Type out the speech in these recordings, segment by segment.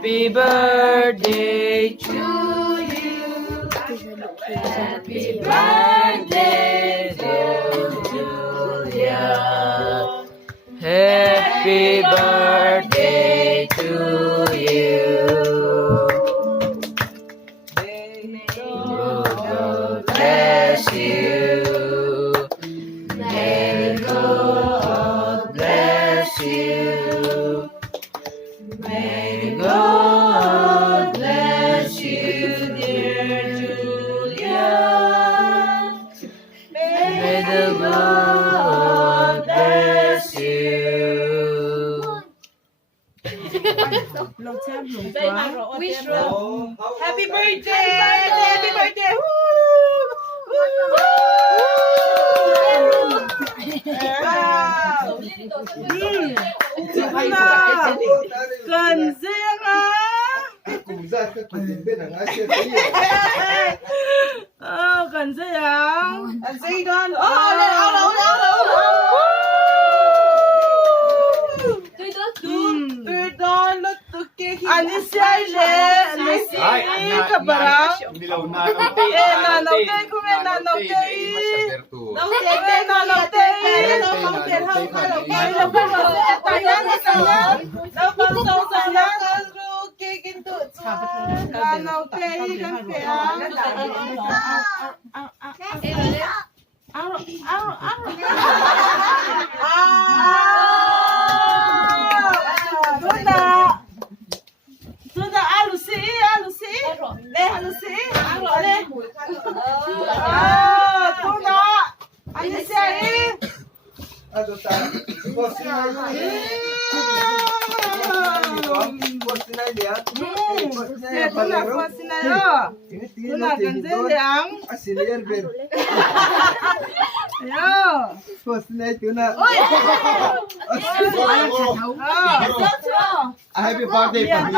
Happy birthday to you. Happy birthday to Julia. Happy birthday to you. May God bless you. May God bless you. May God bless you, dear Julia. May the Lord bless you. Wish Happy birthday! Happy birthday! Cần gì không? Cần gì con? Happy birthday, Pani.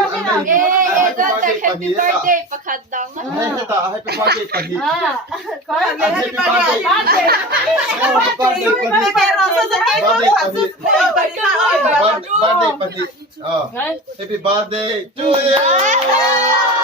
Happy birthday, pakadang. Happy birthday, Pani. Happy birthday to you.